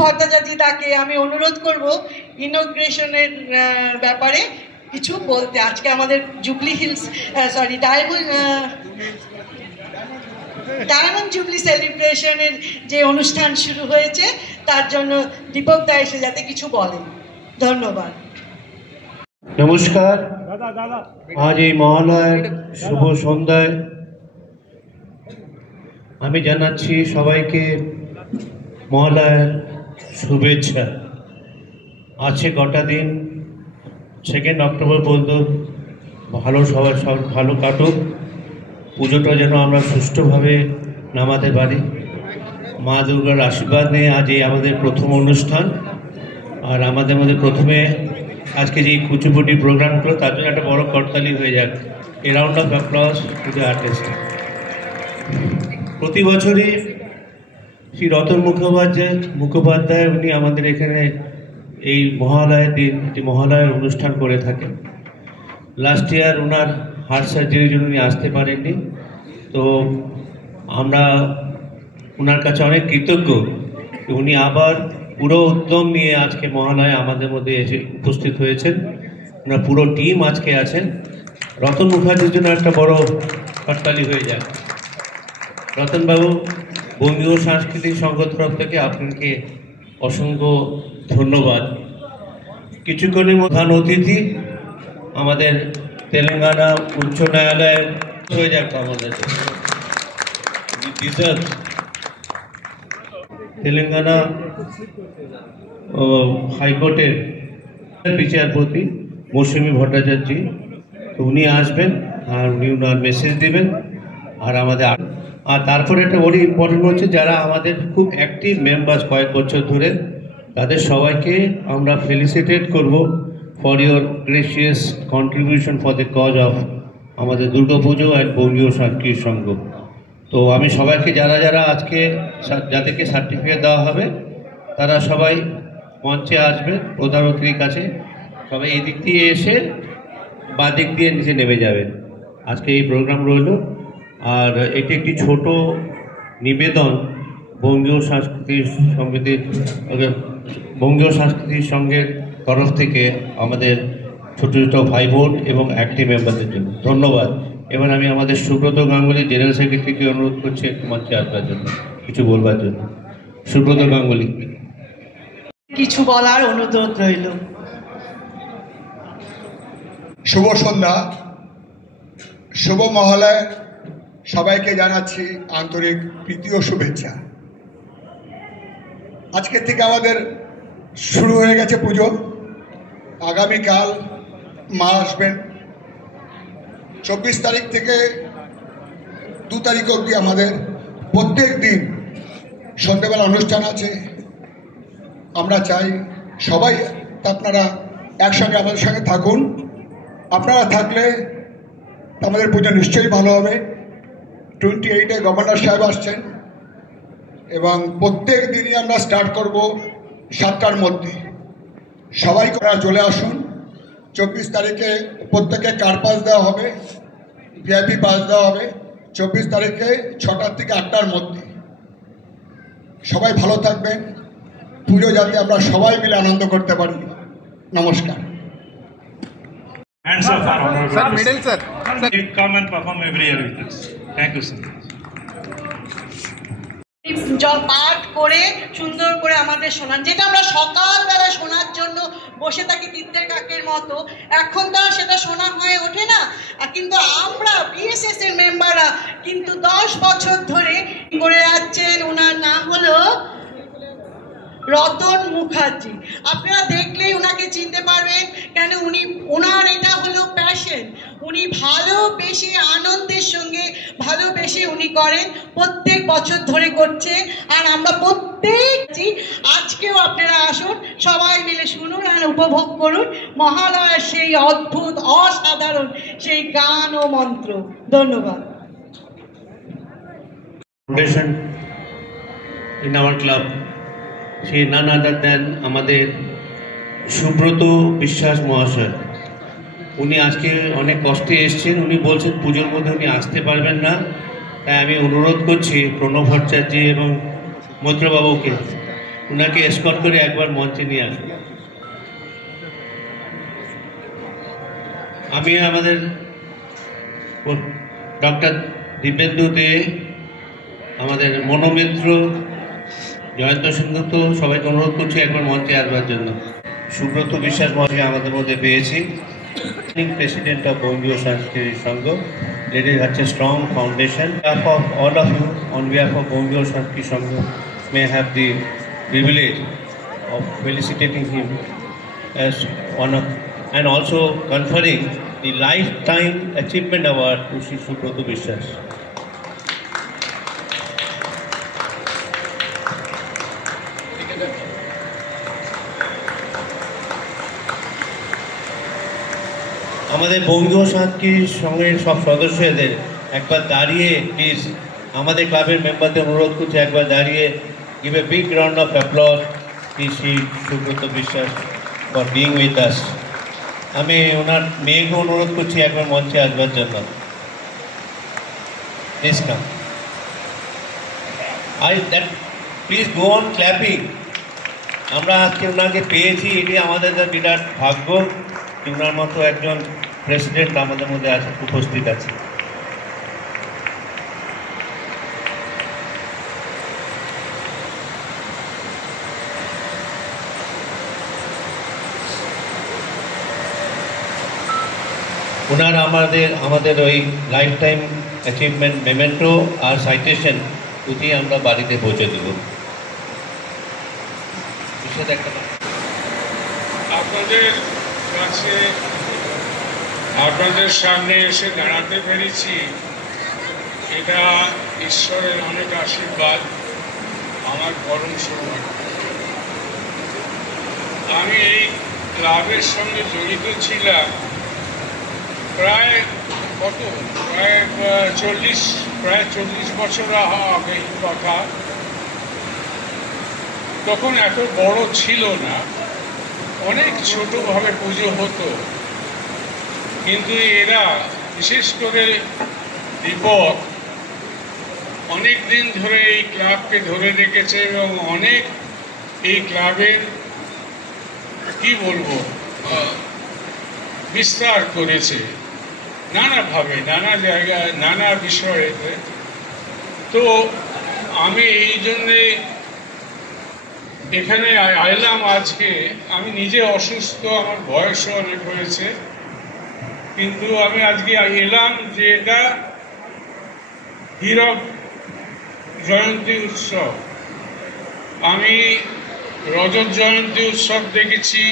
ভট্টাচার্য তাকে আমি অনুরোধ করব ইনগ্রেশনের ব্যাপারে কিছু বলতে। আজকে আমাদের জুবলি হিলস ডায়মন্ড জুবলি সেলিব্রেশনের যে অনুষ্ঠান শুরু হয়েছে তার জন্য দীপক দা এসে যাতে কিছু বলেন। ধন্যবাদ। নমস্কার। আজ এই মহালয়ার শুভ সন্ধ্যায় আমি জানাচ্ছি সবাইকে মহালয়ার শুভেচ্ছা। আছে গোটা দিন, 2 অক্টোবর পর্যন্ত সবাই সব ভালো কাটুক। পুজোটা যেন আমরা সুষ্ঠুভাবে নামাতে পারি। মা দুর্গার আশীর্বাদ নিয়ে আজ এই আমাদের প্রথম অনুষ্ঠান। আর আমাদের মধ্যে প্রথমে আজকে যে কুচিপুটি প্রোগ্রামগুলো তার জন্য একটা বড় করতালি হয়ে যাক। এ round of applause to the artist. প্রতি বছরই শ্রী রতন মুখোপাধ্যায় উনি আমাদের এখানে এই মহালয়ের দিন একটি মহালয়ের অনুষ্ঠান করে থাকেন। লাস্ট ইয়ার ওনার হার্ট সার্জারির জন্য উনি আসতে পারেননি, তো আমরা ওনার কাছে অনেক কৃতজ্ঞ। উনি আবার পুরো উদ্যম নিয়ে আজকে মহালয়ে আমাদের মধ্যে এসে উপস্থিত হয়েছেন। ওনার পুরো টিম আজকে আছেন। রতন মুখার্জির জন্য একটা বড় করতালি হয়ে যায়। রতনবাবু, বঙ্গীয় সাংস্কৃতিক সংঘ তরফ থেকে আপনাকে অসংখ্য ধন্যবাদ। কিছুক্ষণের প্রধান অতিথি আমাদের তেলেঙ্গানা উচ্চ ন্যায়ালয়ের হয়ে যাক আমাদের তেলেঙ্গানা হাইকোর্টের বিচারপতি মৌসুমী ভট্টাচার্য, উনি আসবেন আর উনি ওনার মেসেজ দেবেন। আর তারপরে একটা বড় ইম্পর্টেন্ট হচ্ছে যারা আমাদের খুব অ্যাক্টিভ মেম্বার্স কয়েক বছর ধরে, তাদের সবাইকে আমরা ফেলিসিটেট করব for your gracious contribution for the cause of আমাদের দুর্গাপুজো অ্যান্ড বঙ্গীয় সাংস্কৃতিক সংঘ। তো আমি সবাইকে যারা আজকে যাদেরকে সার্টিফিকেট দেওয়া হবে তারা সবাই মঞ্চে আসবে প্রধান অতিথির কাছে। সবাই এই দিক দিয়ে এসে বাঁ দিক দিয়ে নিচে নেমে যাবেন। আজকে এই প্রোগ্রাম রইল। আর এটি একটি ছোট নিবেদন বঙ্গীয় সাংস্কৃতিক সংঘের তরফ থেকে আমাদের ছোট ছোট ভাই বোন এবং অ্যাক্টিভ মেম্বারদের জন্য। ধন্যবাদ। এবার আমি আমাদের সুব্রত গাঙ্গুলি জেনারেল সেক্রেটারিকে অনুরোধ করছি একটু মঞ্চে আসবার জন্য, কিছু বলবার জন্য। সুব্রত গাঙ্গুলি, কিছু বলার অনুরোধ রইল। শুভ সন্ধ্যা, শুভ মহালয়। সবাইকে জানাচ্ছি আন্তরিক প্রীতি ও শুভেচ্ছা। আজকে থেকে আমাদের শুরু হয়ে গেছে পুজো। আগামীকাল মা আসবেন। 24 তারিখ থেকে 2 তারিখ অবধি আমাদের প্রত্যেক দিন সন্ধ্যেবেলা অনুষ্ঠান আছে। আমরা চাই সবাই আপনারা একসঙ্গে আমাদের সঙ্গে থাকুন। আপনারা থাকলে আমাদের পুজো নিশ্চয়ই ভালো হবে। 28-এ গভর্নর সাহেব আসছেন এবং প্রত্যেক দিনই আমরা স্টার্ট করব 7টার মধ্যে। সবাই চলে আসুন। 24 তারিখে প্রত্যেকে কার পাস দেওয়া হবে, ভিআইপি পাস দেওয়া হবে। 24 তারিখে 6টা থেকে 8টার মধ্যে। সবাই ভালো থাকবেন। পুজো যাতে আমরা সবাই মিলে আনন্দ করতে পারি। নমস্কার। Hands up for honorable. Sir, middle sir. You come and perform every year with us. Thank you, sir. পাঠ করে সুন্দর করে আমাদের শোনান, যেটা আমরা সকালবেলা শোনার জন্য বসে থাকি তীর্থের কাকের মতো। এখন তো আর সেটা শোনা হয়ে ওঠে না, কিন্তু আমরা বিএসএস এর মেম্বাররা কিন্তু 10 বছর ধরে করে যাচ্ছেন। ওনার নাম হলো রতন মুখার্জি। আপনারা দেখলেই ওনাকে চিনতে পারবেন, কেন ওনার এটা হলো প্যাশন। উনি ভালোবেসে আনন্দের সঙ্গে ভালোবেসে উনি করেন, প্রত্যেক বছর ধরে করছে। আর আমরা আজকেও আপনারা আসুন, সবাই মিলে শুনুন আর উপভোগ করুন মহালয়ার সেই অদ্ভুত অসাধারণ সেই গান ও মন্ত্র। ধন্যবাদ। in our club, say none other than আমাদের সুব্রত বিশ্বাস মহাশয়। উনি আজকে অনেক কষ্টে এসছেন। উনি বলছেন পুজোর মধ্যে উনি আসতে পারবেন না, তাই আমি অনুরোধ করছি প্রণব ভট্টাচার্য এবং মৈত্রবাবুকে উনাকে এসকর্ট করে একবার মঞ্চে নিয়ে আসুন। আমি আমাদের ডক্টর দীপেন্দু দে, আমাদের মনোমিত্র, জয়ন্ত সেনগুপ্ত সবাইকে অনুরোধ করছি একবার মঞ্চে আসবার জন্য। সুব্রত বিশ্বাস মহাশয় আমাদের মধ্যে পেয়েছি, প্রেসিডেন্ট অফ বঙ্গীয় সাংস্কৃতিক সংঘ, laid such a strong foundation. On behalf of all of you, on behalf of Bongyo Sanskrit Sangha, may I have the privilege of felicitating him as one of, and also conferring the Lifetime Achievement Award to Shri Subroto Bishwas. আমাদের বঙ্গীয় সাংস্কৃতিক সংঘের সব সদস্যদের একবার দাঁড়িয়ে please, আমাদের ক্লাবের মেম্বারদের অনুরোধ করছি একবার দাঁড়িয়ে give a big round of applause to Shri Subrata বিশ্বাস for being with us. আমি ওনার মেয়েকে অনুরোধ করছি একবার মঞ্চে আসবার জন্য। Please come. Please go on clapping. আমরা আজকে ওনাকে পেয়েছি, এটি আমাদের বিরাট ভাগ্য। ওনার মতো একজন প্রেসিডেন্ট আমাদের মধ্যে আছে, উপস্থিত আছে। ওনার আমাদের ওই লাইফ টাইম অ্যাচিভমেন্ট মেমেন্টো আর সাইটেশন দুটি আমরা বাড়িতে পৌঁছে দেব। আপনাদের কাছে আপনাদের সামনে এসে দাঁড়াতে পেরেছি, এটা ঈশ্বরের অনেক আশীর্বাদ, আমার পরম সৌভাগ্য। আমি এই ক্লাবের সঙ্গে জড়িত ছিলাম প্রায় 40 বছর আগের কথা। তখন এত বড় ছিল না, অনেক ছোটভাবে পুজো হতো, কিন্তু এরা বিশেষ করে দীপক অনেক দিন ধরে এই ক্লাবকে ধরে রেখেছে এবং অনেক এই ক্লাবের কি বলবো বিস্তার করেছে নানাভাবে, নানা জায়গায়, নানা বিষয়েতে। তো আমি এই জন্যে এখানে আইলাম আজকে। আমি নিজে অসুস্থ, আমার বয়সও অনেক হয়েছে, কিন্তু আমি আজকে এলাম যে এটা হীরক জয়ন্তী উৎসব। আমি রজত জয়ন্তী উৎসব দেখেছি,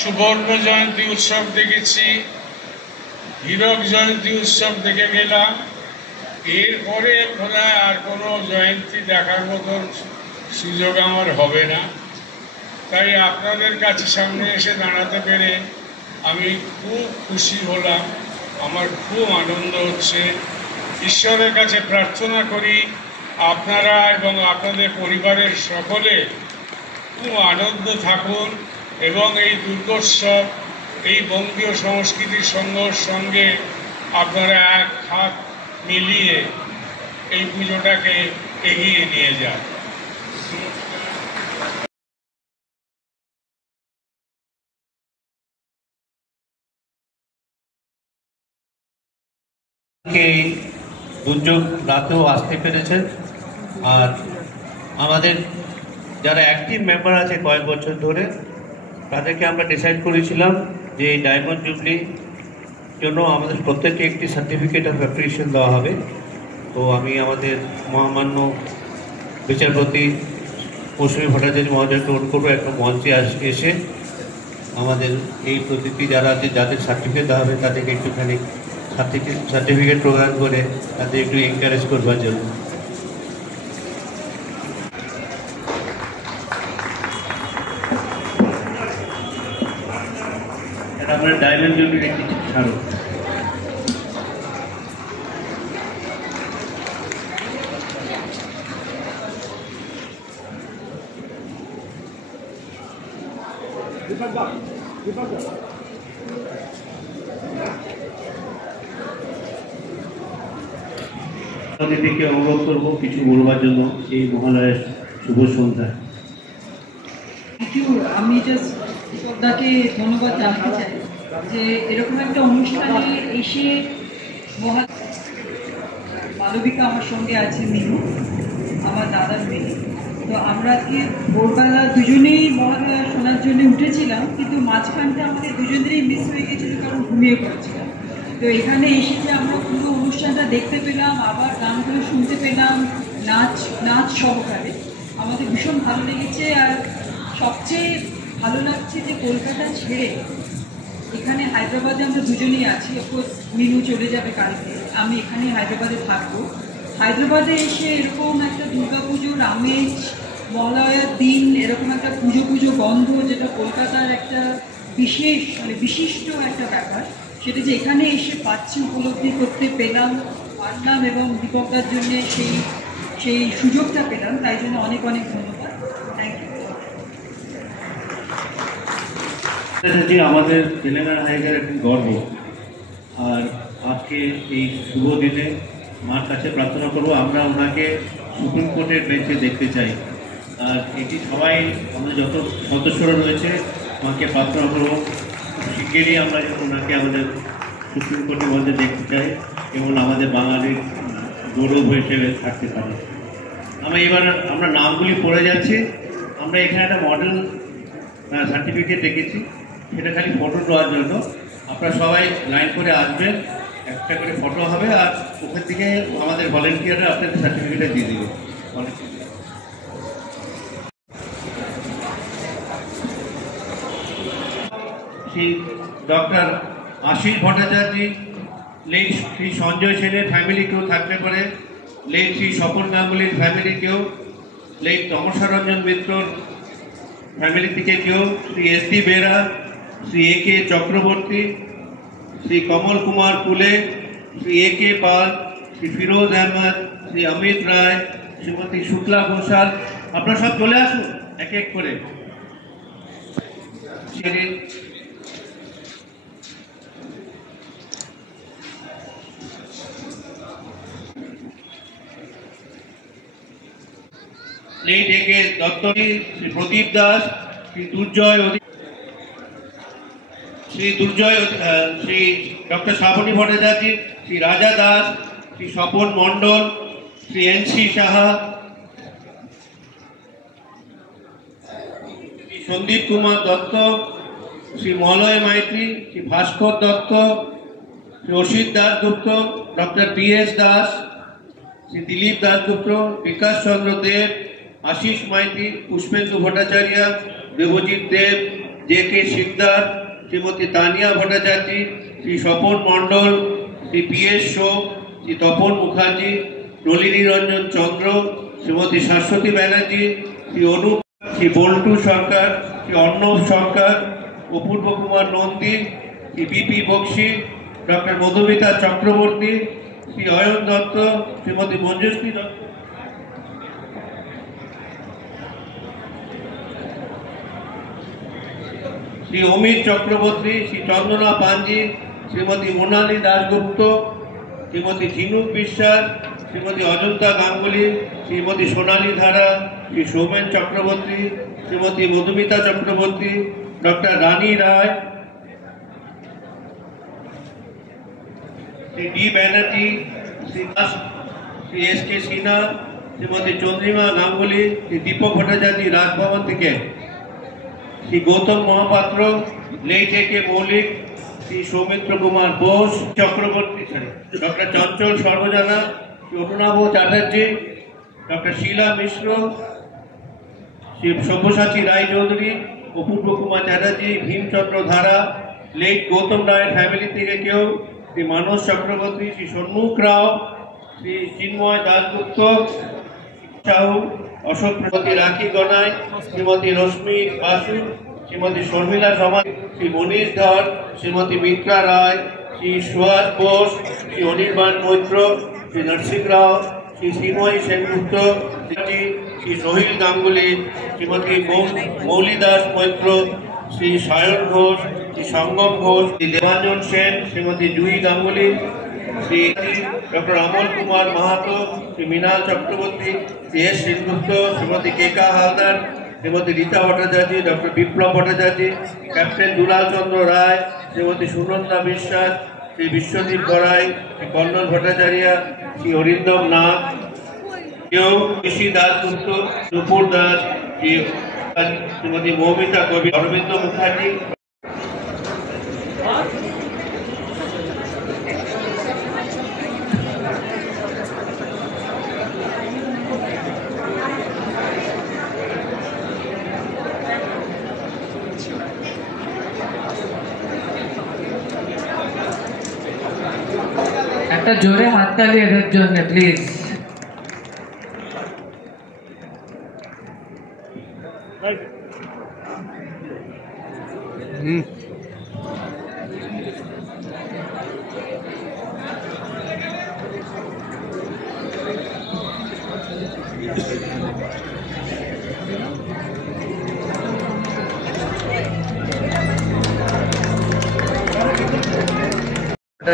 সুবর্ণ জয়ন্তী উৎসব দেখেছি, হীরক জয়ন্তী উৎসব দেখে গেলাম। এরপরে বোধহয় আর কোনো জয়ন্তী দেখার মতন সুযোগ আমার হবে না। তাই আপনাদের কাছে সামনে এসে দাঁড়াতে পেরে আমি খুব খুশি হলাম, আমার খুব আনন্দ হচ্ছে। ঈশ্বরের কাছে প্রার্থনা করি আপনারা এবং আপনাদের পরিবারের সকলে খুব আনন্দ থাকুন এবং এই দুর্গোৎসব, এই বঙ্গীয় সংস্কৃতি সংঘর সঙ্গে আপনারা এক হাত মিলিয়ে এই পুজোটাকে এগিয়ে নিয়ে যান। এই দুর্যোগ রাতেও আসতে পেরেছেন, আর আমাদের যারা অ্যাক্টিভ মেম্বার আছে কয়েক বছর ধরে তাদেরকে আমরা ডিসাইড করেছিলাম যে এই ডায়মন্ড জুবলি জন্য আমাদের প্রত্যেককে একটি সার্টিফিকেট অফ অ্যাপ্রিসিয়েশন দেওয়া হবে। তো আমি আমাদের মহামান্য বিচারপতি মৌসুমী ভট্টাচার্য মহোদয়কে অনুরোধ করবো একটা মঞ্চে এসে আমাদের এই প্রতিটি যাদের সার্টিফিকেট দেওয়া হবে তাদেরকে একটুখানি সার্টিফিকেট প্রদান করে তাদের একটু এনকারেজ করবার জন্য। আমরা ডায়মন্ড জুবলির একটি স্মারক। অতিথিকে অনুরোধ করবো কিছু বলবার জন্য এই মহালয়ের শুভ সন্ধ্যা। জাস্ট দীপকদাকে ধন্যবাদ জানাতে চাই যে এরকম একটা অনুষ্ঠানে এসে মালবিকা আমার সঙ্গে আছে, মিনু আমার দাদার মেয়ে। তো আমরা আজকে ভোরবেলা দুজনেই মহালয়া শোনার জন্য উঠেছিলাম, কিন্তু মাঝখানটা আমাদের দুজনেরই মিস হয়ে গেছিলো কারণ ঘুমিয়ে পড়েছিলাম। তো এখানে এসে যে আমরা পুরো অনুষ্ঠানটা দেখতে পেলাম, আবার গানগুলো শুনতে পেলাম নাচ সহকারে, আমাদের ভীষণ ভালো লেগেছে। আর সবচেয়ে ভালো লাগছে যে কলকাতা ছেড়ে এখানে হায়দ্রাবাদে আমরা দুজনেই আছি। অফকোর্স মিনু চলে যাবে কালকে, আমি এখানে হায়দ্রাবাদে থাকবো। হায়দ্রাবাদে এসে এরকম একটা দুর্গাপুজোর আমেজ, মহালয়ার দিন এরকম একটা পুজো গন্ধ, যেটা কলকাতার একটা বিশিষ্ট একটা ব্যাপার, সেটা যে এখানে এসে পাচ্ছি, উপলব্ধি করতে পারলাম এবং দীপকদার জন্য সেই সুযোগটা পেলাম, তাই জন্য অনেক অনেক ধন্যবাদ। Thank you. আমাদের তেলেঙ্গানা হাইজার একটি গর্ব। আর আজকে এই শুভ দিনে মার কাছে প্রার্থনা করবো আমরা ওনাকে সুপ্রিম কোর্টের বেঞ্চে দেখতে চাই। আর এটি সবাই আমাদের যত সদস্যরা রয়েছে মাকে প্রার্থনা করবো শিগগিরই আমরা ওনাকে আমাদের সুপ্রিম কোর্টের মধ্যে দেখতে চাই এবং আমাদের বাঙালির গৌরব হিসেবে থাকতে পারে। আমরা নামগুলি পড়ে যাচ্ছি। আমরা এখানে একটা মডেল সার্টিফিকেট রেখেছি, সেটা খালি ফটো দেওয়ার জন্য। আপনারা সবাই লাইন করে আসবেন, একটা করে ফটো হবে, আর ওখান থেকে আমাদের ভলেন্টিয়াররা আপনাদের সার্টিফিকেটটা দিয়ে দেবে। শ্রী ডক্টর আশিস ভট্টাচার্য, লেট শ্রী সঞ্জয় সেনের ফ্যামিলি কেউ থাকতে পারে, লেট শ্রী স্বপন গাঙ্গুলির ফ্যামিলি কেউ, লেট তমসা রঞ্জন মিত্রর ফ্যামিলি থেকে কেউ, শ্রী এস ডি বেরা, শ্রী এ কে চক্রবর্তী, শ্রী কমল কুমার কুলে, শ্রী এ কে পাল, শ্রী ফিরোজ আহমদ, শ্রী অমিত রায়, শ্রীমতী শুক্লা ঘোষাল। আপনারা সব চলে আসুন এক এক করে। Late A K Datti, Shri Pradip Das, Shri Shri doctor Shraboni Bhattacharya, Shri Raja Das, Shri Swapan Mondal, Shri N C Saha, Shri Sandip Kumar Dutta, Shri Malay Maity, Shri Bhaskar Dutta, Shri Asit Dasgupta, doctor P S Das, Shri Dilip Dasgupta, Bikash Chandra Deb, Ashis Maity, Pushpendu Bhattacharya, Debjit Deb, J K Sikdar, Shrimati Tania Bhattacharya, Shri Swapan Mondal, Shri P S Shaw, Shri Tapan Mukherjee, Nalini Ranjan Chandra, Shrimati Shashwati Banerjee, Shri Anup, Shri Boltu Sarkar, Shri Arnab Sarkar, Apurba Kumar Nandi, Shri B P Bakshi, doctor Madhumita Chakraborty, Shri Ayan Dutta, Shrimati Manjushree Dutta, Shri Amit Chakraborty, Shri Chandana Panji, Shrimati Monali Dasgupta, Shrimati Jhinuk Biswas, Shrimati Ajanta Ganguly, Shrimati Sonali Dhara, Shri Soumen Chakraborty, Shrimati Madhumita Chakraborty, doctor Rani Roy, Shri D Banerjee, Shri Das, Shri S K Sinha, Shrimati Chandrima Ganguly, Shri Dipak Bhattacharya Raj Bhavan থেকে, শ্রী গৌতম মহাপাত্র, লেট এ কে মৌলিক, শ্রী সৌমিত্র কুমার বোস চক্রবর্তী, ডক্টর চঞ্চল সর্বজনা, শ্রী অনুনাভ চ্যাটার্জি, ডক্টর শীলা মিশ্র, শ্রী সব্যসাচী রায় চৌধুরী, অপূর্ব কুমার চ্যাটার্জি, ভীমচন্দ্র ধারা, লেট গৌতম রায়ের ফ্যামিলি থেকে কেউ, শ্রী মানস চক্রবর্তী, শ্রী সন্মুখ রাও, শ্রী চিন্ময় দাসগুপ্ত সাহু, অশোক প্রতি রাখি গনাই, শ্রীমতী রশ্মি বাসু, শ্রীমতী শর্মিলা সমাজ, শ্রী মনীষ ধর, শ্রীমতী মিত্রা রায়, শ্রী সুভাষ বোস, শ্রী অনির্বাণ মৈত্র, শ্রী নরসিং রাও, শ্রী শ্রীময়ী সেনগুপ্ত, শ্রী সোহিল গাঙ্গুলি, শ্রীমতী মৌলি দাস মৈত্র, শ্রী সায়ন ঘোষ, শ্রী সঙ্গম ঘোষ, শ্রী দেবাঞ্জন সেন, শ্রীমতী জুহি গাঙ্গুলি, শ্রী ডক্টর অমল কুমার মাহাতো, শ্রী মৃণাল চক্রবর্তী, শ্রী এস সেনগুপ্ত, শ্রীমতী কেকা হালদার, শ্রীমতী রীতা ভট্টাচার্য, ডক্টর বিপ্লব ভট্টাচার্য, ক্যাপ্টেন দুলাল চন্দ্র রায়, শ্রীমতী সুনন্দা বিশ্বাস, শ্রী বিশ্বদীপ গড়াই, শ্রী কর্ণল ভট্টাচার্য, শ্রী অরিন্দম নাথ, ঋষি দাসগুপ্ত, নুপুর দাস, শ্রীমতী মৌমিতা কবি, অরবিন্দ মুখার্জি। একটা জোরে হাততালি এদের জন্য please.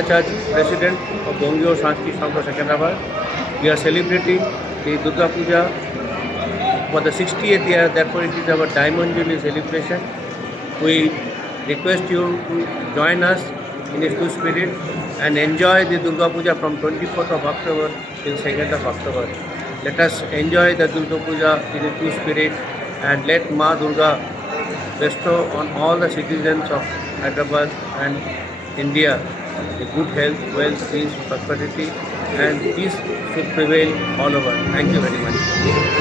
Church, President of Bongio Sanskrit Sangha Secunderabad. We are celebrating the Durga Puja for the 60th year, therefore it is our Diamond Jubilee celebration. We request you to join us in a true spirit and enjoy the Durga Puja from 24th of October till 2nd of October. Let us enjoy the Durga Puja in a true spirit and let Ma Durga bestow on all the citizens of Hyderabad and India the good health, wealth, peace, prosperity and peace should prevail all over. Thank you very much.